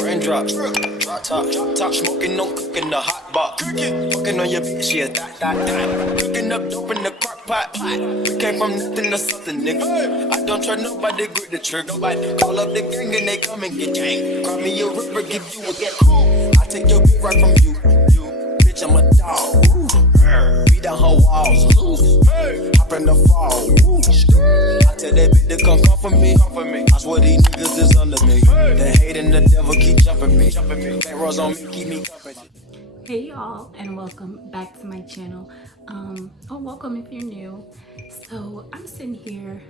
Raindrops, drop top, smoking, no cooking the hot pot. Fucking on your bitch, yeah, that. Cooking up dope in the crock pot. We came from nothing to something, nigga. I don't try nobody, grip the trigger. Nobody call up the gang and they come and get gang. Call me a ripper, give you a get cool. I take your bitch right from you. Bitch, I'm a dog. Beat down her walls. Hop in the fall. I tell that bitch to come for me. I swear these niggas is under me. The hate and the devil keep jumping me. Back rows on me, keep me company. Hey y'all, and welcome back to my channel. Welcome if you're new. So I'm sitting here.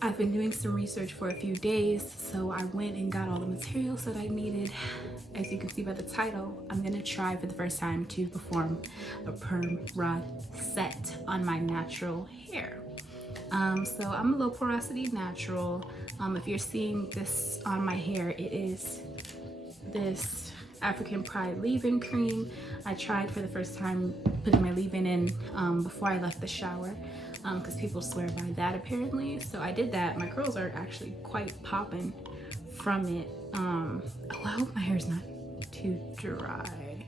I've been doing some research for a few days, so I went and got all the materials that I needed. As you can see by the title, I'm gonna try for the first time to perform a perm rod set on my natural hair. So I'm a low porosity natural. If you're seeing this on my hair, it is this African Pride leave-in cream. I tried for the first time putting my leave-in in before I left the shower because people swear by that apparently. So I did that. My curls are actually quite popping from it. I hope my hair's not too dry.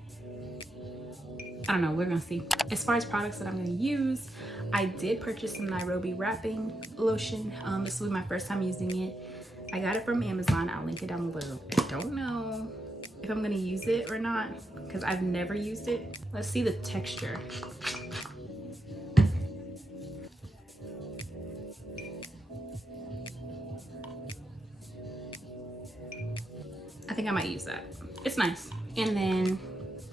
I don't know, we're gonna see. As far as products that I'm gonna use, I did purchase some Nairobi wrapping lotion. This will be my first time using it. I got it from Amazon. I'll link it down below. I don't know if I'm gonna use it or not because I've never used it. Let's see the texture. I think I might use that. It's nice. And then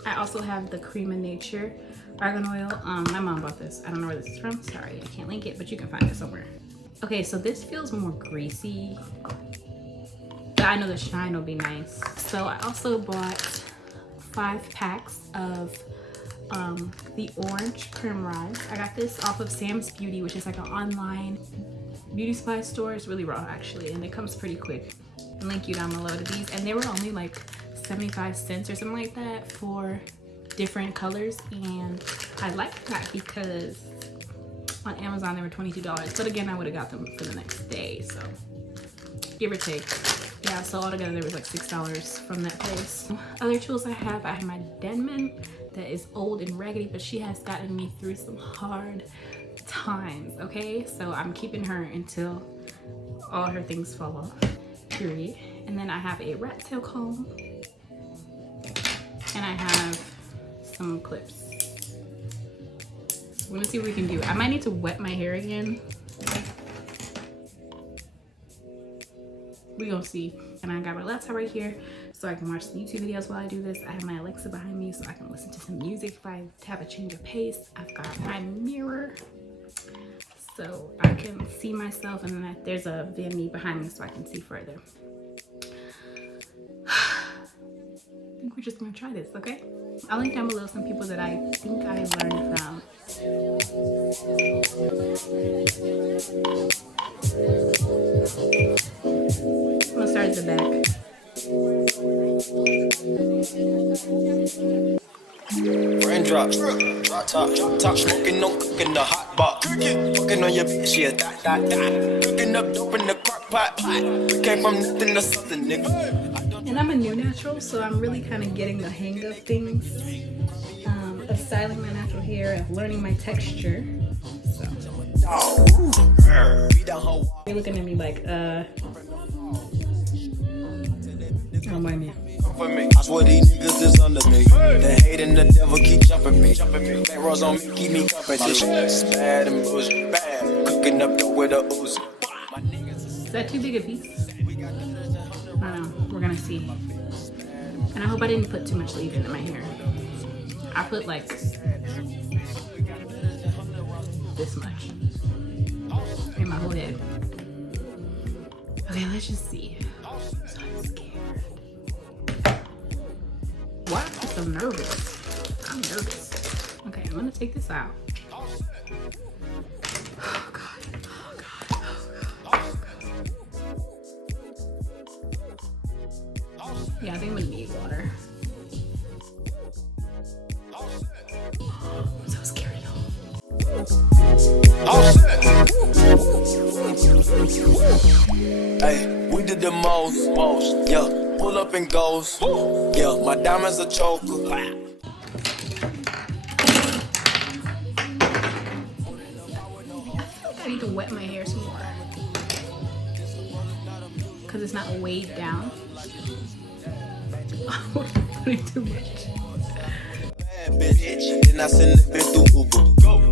I also have the Cream of Nature Argan oil. My mom bought this. I don't know where this is from. Sorry, I can't link it, but you can find it somewhere. Okay, so this feels more greasy. But I know the shine will be nice. So I also bought 5 packs of the Orange Perm Rod. I got this off of Sam's Beauty, which is like an online beauty supply store. It's really raw actually, and it comes pretty quick. I'll link you down below to these. And they were only like 75 cents or something like that for different colors, and I like that because on Amazon they were $22, but again I would have got them for the next day, so give or take. Yeah, so altogether there was like $6 from that place. Other tools I have my Denman that is old and raggedy, but she has gotten me through some hard times, okay? So I'm keeping her until all her things fall off, period. And then I have a rat tail comb, and I have some clips. So we're gonna see what we can do. I might need to wet my hair again. We gonna see. And I got my laptop right here so I can watch some YouTube videos while I do this. I have my Alexa behind me so I can listen to some music if I have a change of pace. I've got my mirror so I can see myself, and then there's a vanity behind me so I can see further. I think we're just gonna try this, okay? I'll link down below some people that I think I learned from. I'm gonna start at the back. Raindrops, drop top, smoking, no cooking the hot pot. Fucking on your bitch, yeah, that. Cooking up dope in the crock pot. We came from nothing to something, nigga. And I'm a new natural, so I'm really kind of getting the hang of things, of styling my natural hair, of learning my texture. So you're looking at me like, don't mind me. I swear these niggas is under me. The hate and the devil keep jumping me. Back rows on me, keep me company. Bad and bullshit, bad. Cooking up dope with a Uzi. Is that too big a piece? I don't know. We're gonna see. And I hope I didn't put too much leave-in in my hair. I put like this much in my whole head. Okay, let's just see. I'm so scared. Why am I so nervous? I'm nervous. Okay, I'm gonna take this out. Oh God. Oh God. Oh God. Oh God. Yeah, I think I'm gonna need water. I'm so scared, y'all. Hey, we did the most, yeah. Pull up and goes, yeah. My diamonds a choker. I need to wet my hair some more because it's not weighed down. Putting too much. Bitch, then I send the bitch through Uber.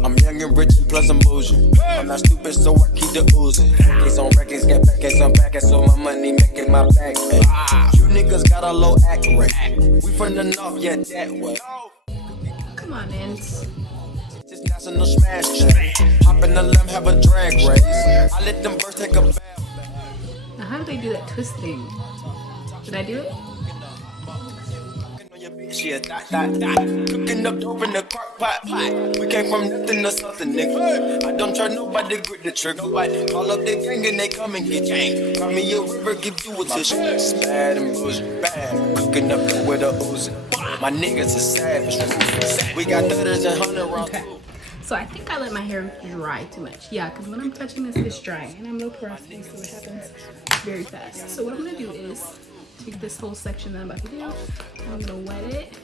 I'm young and rich and plus I'm bougie. I'm not stupid, so I keep the oozing. Case on records, get back, case on back, so my money making my back. You niggas got a low act rate. We from the north, yeah, that way. Come on, man. Just national smash. Hop in the limb, have a drag race. I let them birds take a bath. Now, how do they do that twist thing? Did I do it? She a dot. Cooking up dope in the crock pot. We came from nothing to something, nigga. I don't try nobody, grip the trigger. Nobody call up the gang and they come and get gang. Call me a river, give you a tissue. Bad and bullshit, bad. Cooking up dope with a Uzi. My niggas are savage. We got 30s and 100 rounds. Okay. So I think I let my hair dry too much. Yeah, because when I'm touching this, it's dry. And I'm low porosity, so it happens very fast. So what I'm going to do is take this whole section that I'm about to do. I'm going to wet it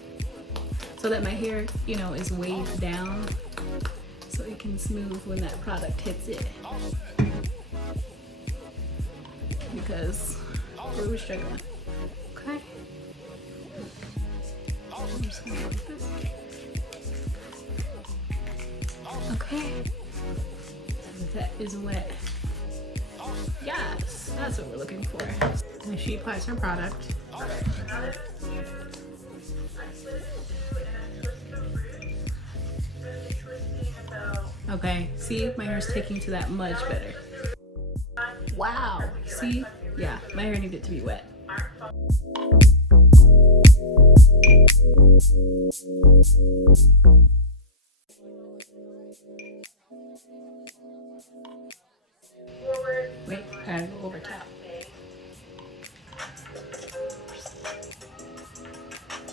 so that my hair, you know, is weighed down so it can smooth when that product hits it. Because we're struggling. Okay. I'm just going to like this. Okay, that is wet. Yes, that's what we're looking for. And she applies her product. Okay, see, my hair's taking to that much better. Wow, see? Yeah, my hair needed to be wet. Wait, I gotta go over top.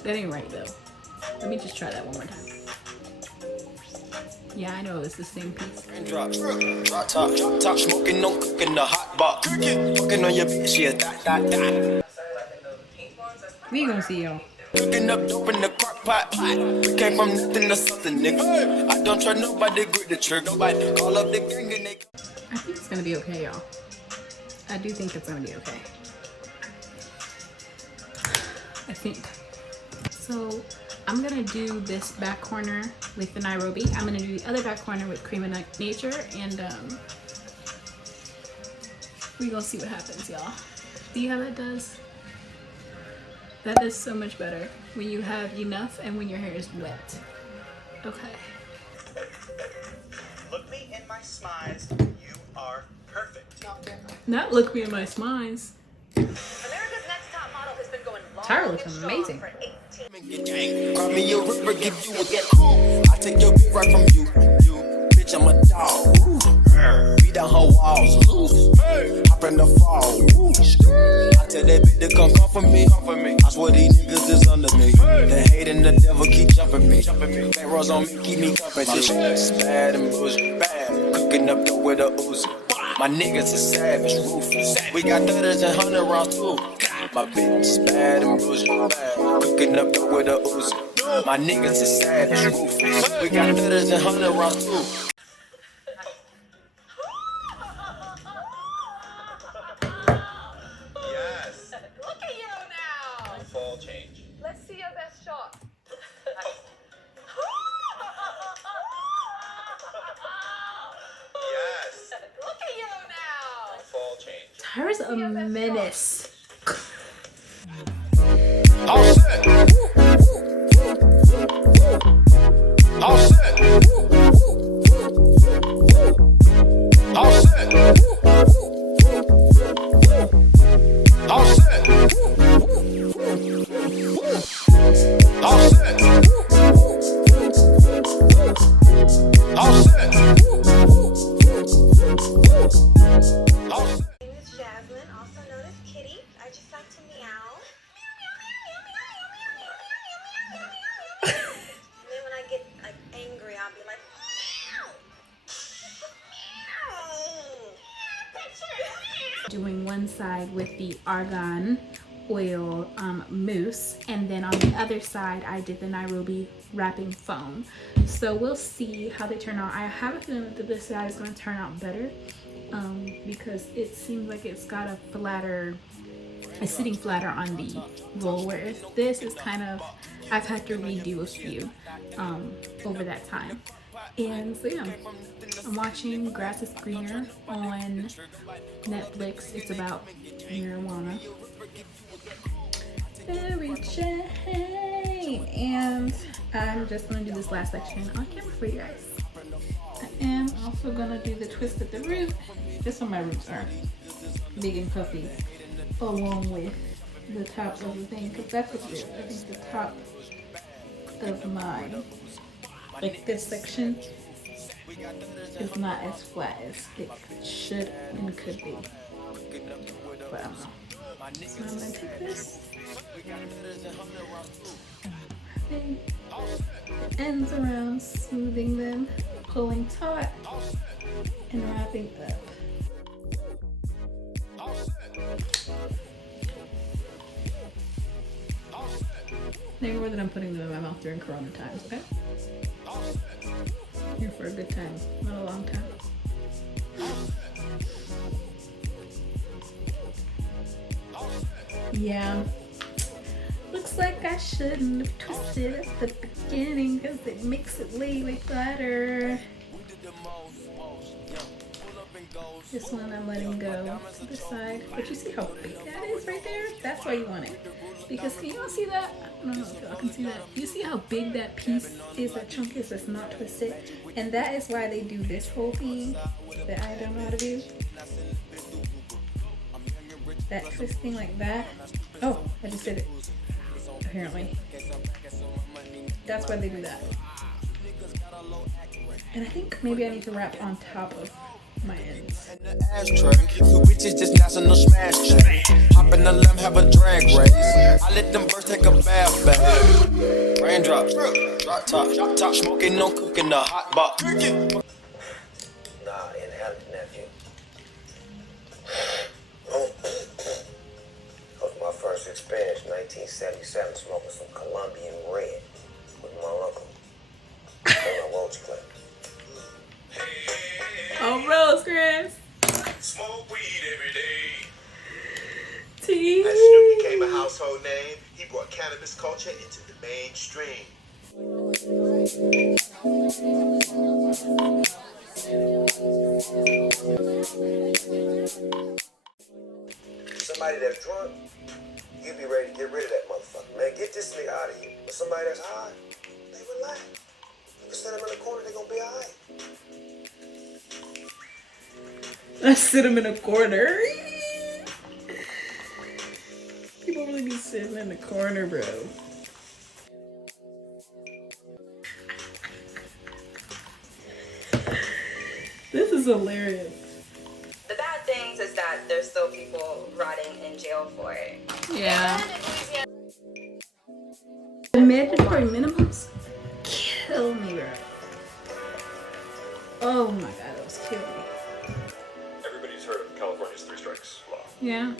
That ain't right though. Let me just try that one more time. Yeah, I know it's the same piece. Raindrops, drop top, smoking, no cooking the hot box. Fucking on your bitch, yeah, dot. We gonna see y'all. Cooking up dope in the crock pot. We came from nothing to something, nigga. I don't try nobody, grip the trigger. Nobody call up the gang and they. I think it's gonna be okay, y'all. I do think it's gonna be okay. I think. So I'm gonna do this back corner with the Nairobi. I'm gonna do the other back corner with Cream of Nature, and we gonna see what happens, y'all. See how that does? That does so much better when you have enough and when your hair is wet. Okay. Look me in my smiles. You are perfect. Not look me in my smiles. America's Next Top Model has been going long Tyra looks and strong amazing. for 18. Call me a river, give you a cool. I take your beat right from you. Bitch, I'm a dog. Beat down her walls. Loose. Hop in the fall. I tell that bitch to come for me. I swear these niggas is under me. The hate and the devil keep jumping me. Back rows on me, keep me company. Bad and bullshit, bad. Cooking up dope with a Uzi. My niggas is savage, ruthless. We got 30s and 100 rounds too. My bitch is bad and bullshit, bad. Cooking up dope with a Uzi. My niggas is savage, ruthless. We got 30s and 100 rounds too. Yes. Look at you now. Full change. Let's see your best shot. Yes. Look at you now. Full change. Tyra's a menace. All set. All set. All set. All set. All set. All set. All set. My name is Jasmine, also known as Kitty. I just like to meow. And then when I get like angry, I'll be like meow. side with the Argan oil mousse, and then on the other side I did the Nairobi wrapping foam. So we'll see how they turn out. I have a feeling that this side is going to turn out better because it seems like it's got a flatter, it's sitting flatter on the roll, whereas this is kind of, I've had to redo a few over that time. And so yeah, I'm watching Grass is Greener on Netflix. It's about marijuana. Retrying, and I'm just gonna do this last section on camera for you guys. I am also gonna do the twist at the root, just so my roots aren't big and puffy, along with the top of the thing, because that's what's weird. I think the top of mine, like this section, is not as flat as it should and could be. But I don't know. So I'm gonna take this, wrapping the ends around, smoothing them, pulling taut, and wrapping up. Remember that I'm putting them in my mouth during Corona times, okay? Here for a good time, not a long time. Yeah, looks like I shouldn't have twisted at the beginning because it makes it way flatter. This one I'm letting go to the side, but you see how big that is right there? That's why you want it. Because can you all see that? I don't know if y'all can see that. You see how big that piece is, that chunk is that's not twisted? And that is why they do this whole thing that I don't know how to do. That twisting like that. Oh, I just did it. Apparently. That's why they do that. And I think maybe I need to wrap on top of my ends. Bitches just national smash check. Hop in the limb, have a drag race. I let them birds take a bath bath. Raindrops, drop top, smoking, no cooking, the hot box. Nah, inhaled, nephew. That was my first experience, 1977, smoking some Colombian red with my uncle on a roach clip. Oh, Rose Chris. Smoke weed every day. Tea. As Snoop became a household name, he brought cannabis culture into the mainstream. Somebody that's drunk, you be ready to get rid of that motherfucker. Man, get this nigga out of here. But somebody that's high, they relax. You can set them in the corner, they gonna be alright. I sit him in a corner. People really be sitting in the corner, bro. This is hilarious. The bad things is that there's still people rotting in jail for it. Yeah. The mandatory minimums kill me, bro. Oh my god, those kill me. Everybody's heard of California's 3 strikes law. Yeah.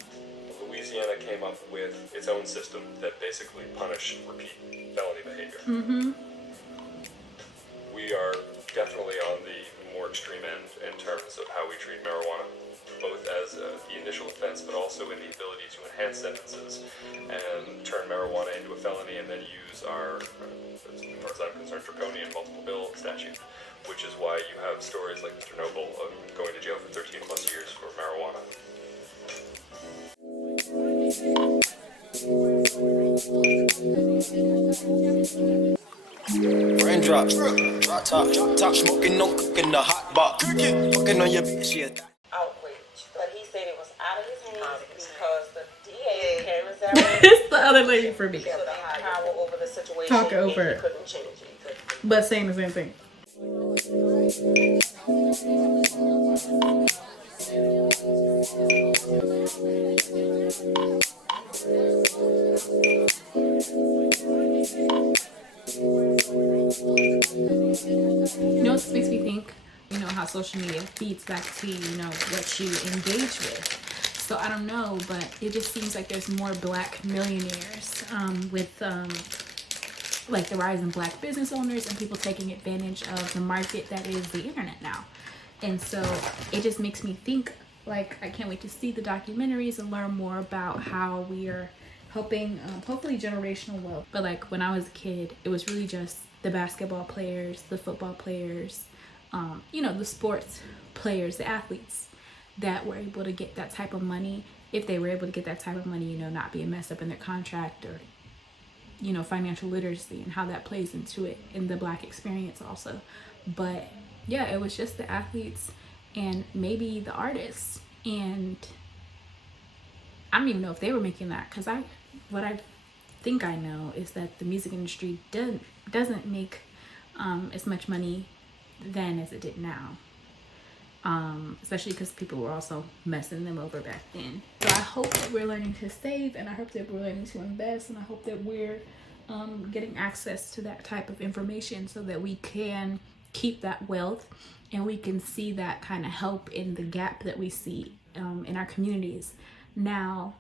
Louisiana came up with its own system that basically punished repeat felony behavior. Mm-hmm. We are definitely on the more extreme end in terms of how we treat marijuana, both as the initial offense, but also in the ability to enhance sentences and turn marijuana into a felony and then use our, as far as I'm concerned, draconian multiple bill statute, which is why you have stories like Mr. Noble going to jail for 13 plus years for marijuana. Raindrops, drop top, smoking, no cooking, the hot box. Fucking on your bitch, yeah. Outrage, but he said it was out of his hands because the DA came and said It's the other lady for me. he had power over the situation. Talk over and it. he couldn't change it. He couldn't. But saying the same thing. You know what this makes me think? You know how social media feeds back to you, you know, what you engage with. So I don't know, but it just seems like there's more black millionaires with like the rise in black business owners and people taking advantage of the market that is the internet now. And so it just makes me think, like, I can't wait to see the documentaries and learn more about how we are helping, hopefully generational wealth. But like when I was a kid, it was really just the basketball players, the football players, you know, the sports players, the athletes that were able to get that type of money. If they were able to get that type of money, you know, not being messed up in their contract, or, you know, financial literacy and how that plays into it in the black experience also. But yeah, it was just the athletes and maybe the artists. And I don't even know if they were making that, because what I think I know is that the music industry doesn't make as much money then as it did now. Especially because people were also messing them over back then. So I hope that we're learning to save, and I hope that we're learning to invest, and I hope that we're getting access to that type of information so that we can keep that wealth and we can see that kind of help in the gap that we see in our communities. Now,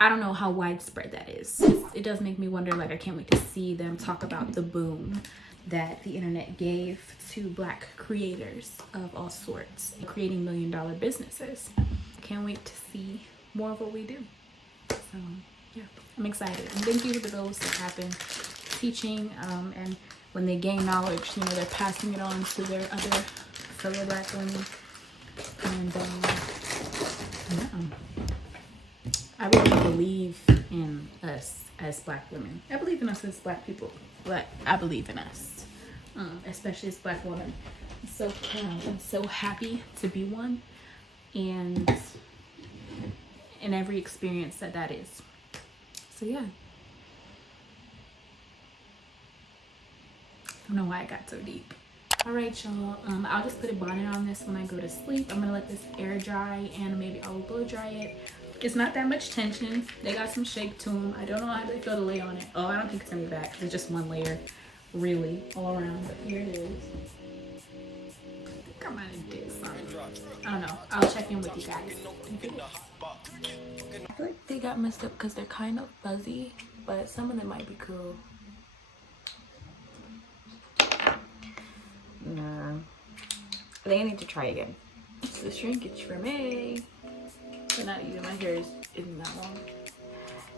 I don't know how widespread that is. It does make me wonder, like, I can't wait to see them talk about the boom that the internet gave to black creators of all sorts, creating million-dollar businesses. Can't wait to see more of what we do. So yeah, I'm excited. And thank you to those that have been teaching, and when they gain knowledge, you know, they're passing it on to their other fellow black women. And yeah, I really believe in us as black women. I believe in us as black people, but I believe in us, especially as black women. I'm so proud. I'm so happy to be one, and in every experience that is. So yeah. I don't know why I got so deep. All right, y'all. I'll just put a bonnet on this when I go to sleep. I'm gonna let this air dry, and maybe I'll blow dry it. It's not that much tension. They got some shape to them. I don't know how they feel to lay on it. Oh, I don't think it's gonna be bad because it's just one layer, really, all around. But here it is. I think I might have did something. I don't know. I'll check in with you guys. I feel like they got messed up because they're kind of fuzzy, but some of them might be cool. Nah, I think I need to try again. It's the shrinkage for me. But not even, my hair isn't that long.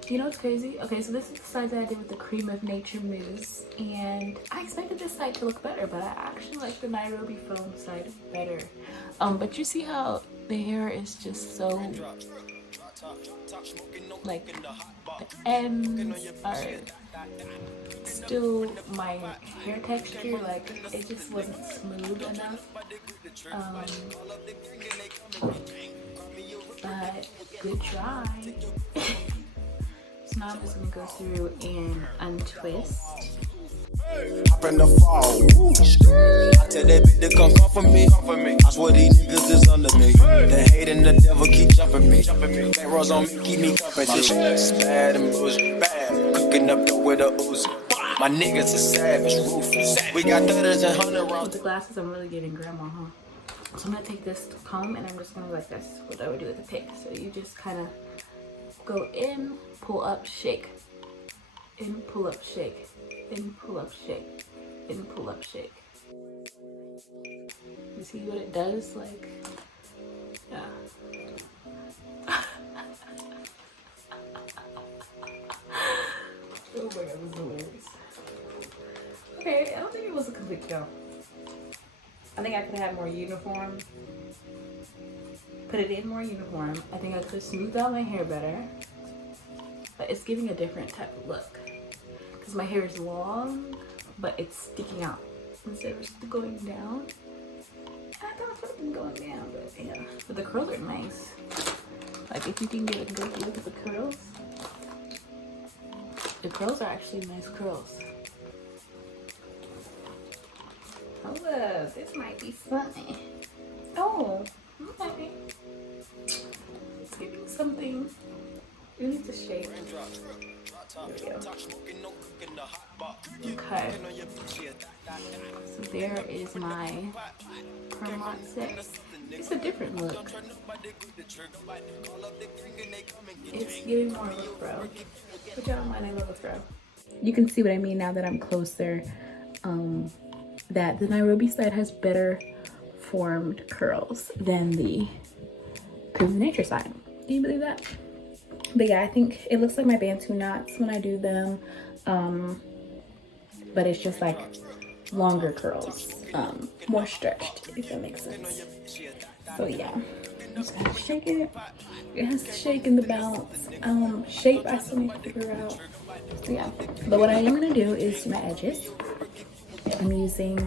You know what's crazy? Okay, so this is the side that I did with the Cream of Nature mousse, and I expected this side to look better, but I actually like the Nairobi foam side better. But you see how the hair is just so, like, the ends are still my hair texture, like it just wasn't smooth enough. But good try. So now I'm just gonna go through and untwist. Hop in the fall. I tell that bitch to come for me. I swear these niggas is under me. The hate and the devil keep jumping me. Back rows on me, keep me company. It's bad and bullshit, bad. Cooking up dope with a Uzi. My niggas are savage, ruthless. We got 30s and 100 rounds. With the glasses, I'm really getting grandma, huh? So I'm gonna take this comb and I'm just gonna, like, that's what I would do with the pick. So you just kind of go in, pull up, shake, in, pull up, shake, in, pull up, shake, in, pull up, shake. You see what it does? Like, yeah. Oh my god, this is hilarious. Okay, I don't think it was a complete fail. I think I could have had more uniform. Put it in more uniform. I think I could smooth out my hair better. But it's giving a different type of look. Because my hair is long, but it's sticking out instead of going down. I thought it would have been going down, but yeah. But the curls are nice. Like, if you can get a good look at the curls. The curls are actually nice curls. Oh, this might be funny. Oh, okay. It's giving something. We need to shape. There we go. Okay. So there is my perm rod set. It's a different look. It's giving more of a fro. But y'all mind I love a fro. You can see what I mean now that I'm closer. That the Nairobi side has better formed curls than the Cruising Nature side. Can you believe that? But yeah, I think it looks like my Bantu knots when I do them. But it's just like longer curls, more stretched, if that makes sense. So yeah, just gotta shake it. It has to shake in the balance. Shape I still need to figure out. So yeah, but what I am gonna do is do my edges. I'm using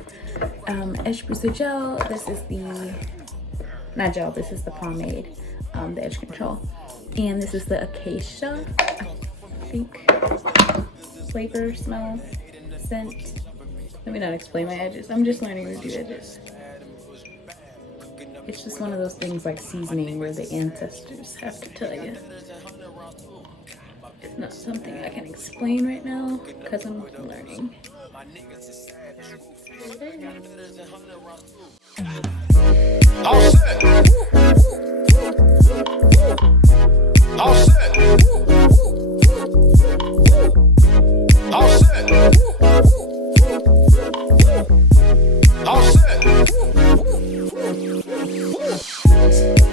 Edge Booster Gel. This is the, not gel, this is the pomade, the edge control. And this is the Acacia, I think, flavor, smell, scent. Let me not explain my edges. I'm just learning to do edges. It's just one of those things like seasoning where the ancestors have to tell you. It's not something I can explain right now because I'm learning. All set. All set. All set. All set.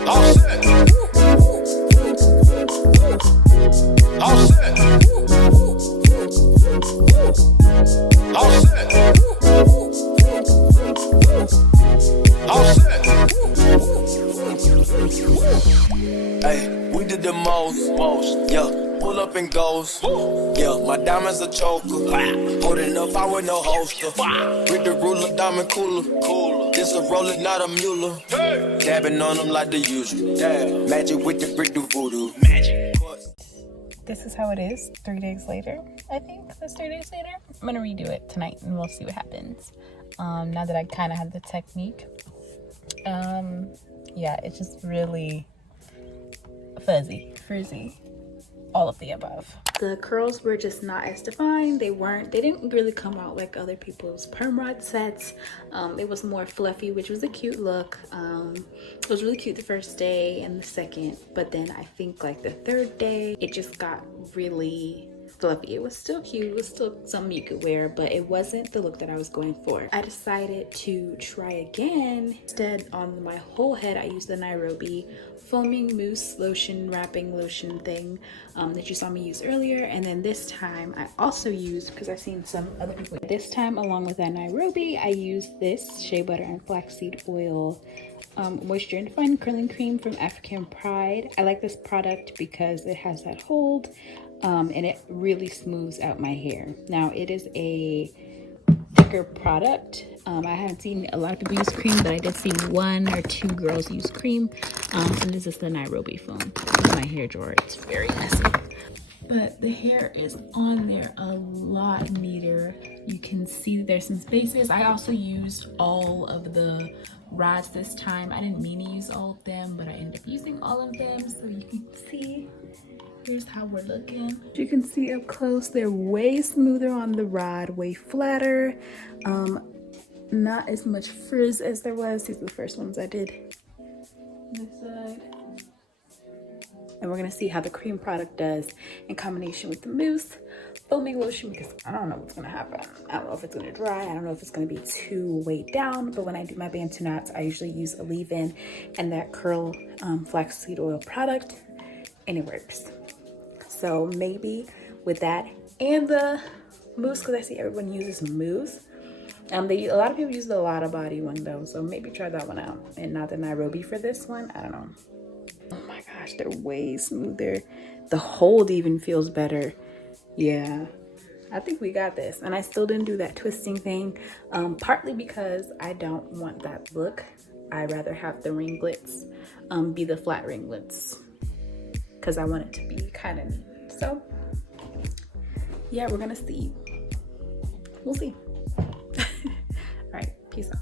All set. All set. All set. All set. Hey, we did the most, yeah. Pull up and goes, yeah. My diamonds a choker, holding up, I with no holster. With the ruler, diamond cooler. This a roller, not a mule. Dabbing on them like the usual. Magic with the brick do voodoo. Magic. This is how it is 3 days later. I think that's 3 days later. I'm gonna redo it tonight and we'll see what happens. Now that I kind of have the technique. Yeah, it's just really fuzzy, frizzy, all of the above. The curls were just not as defined. They didn't really come out like other people's perm rod sets. It was more fluffy, which was a cute look. It was really cute the first day and the second, but then I think like the third day, it just got really fluffy. It was still cute, it was still something you could wear, but it wasn't the look that I was going for. I decided to try again. Instead, on my whole head, I used the Nairobi foaming mousse lotion, wrapping lotion thing that you saw me use earlier. And then this time I also used, because I've seen some other people, this time along with that Nairobi, I used this shea butter and flaxseed oil moisture and fine curling cream from African Pride. I like this product because it has that hold and it really smooths out my hair. Now it is a thicker product. I haven't seen a lot of people use cream, but I did see 1 or 2 girls use cream. And this is the Nairobi foam. My hair drawer, it's very messy. But the hair is on there a lot neater. You can see there's some spaces. I also used all of the rods this time. I didn't mean to use all of them, but I ended up using all of them. So you can see, here's how we're looking. You can see up close, they're way smoother on the rod, way flatter. Not as much frizz as there was. These are the first ones I did. This side. And we're gonna see how the cream product does in combination with the mousse foaming lotion, because I don't know what's gonna happen. I don't know if it's gonna dry. I don't know if it's gonna be too weighed down, but when I do my Bantu knots, I usually use a leave-in and that curl flaxseed oil product, and it works. So maybe with that and the mousse, because I see everyone uses mousse. A lot of people use the Lotta Body one though, so maybe try that one out and not the Nairobi for this one. I don't know. Oh my gosh, they're way smoother. The hold even feels better. Yeah, I think we got this. And I still didn't do that twisting thing, partly because I don't want that look. I'd rather have the ringlets be the flat ringlets because I want it to be kind of neat. So yeah, we're gonna see. We'll see. All right, peace out.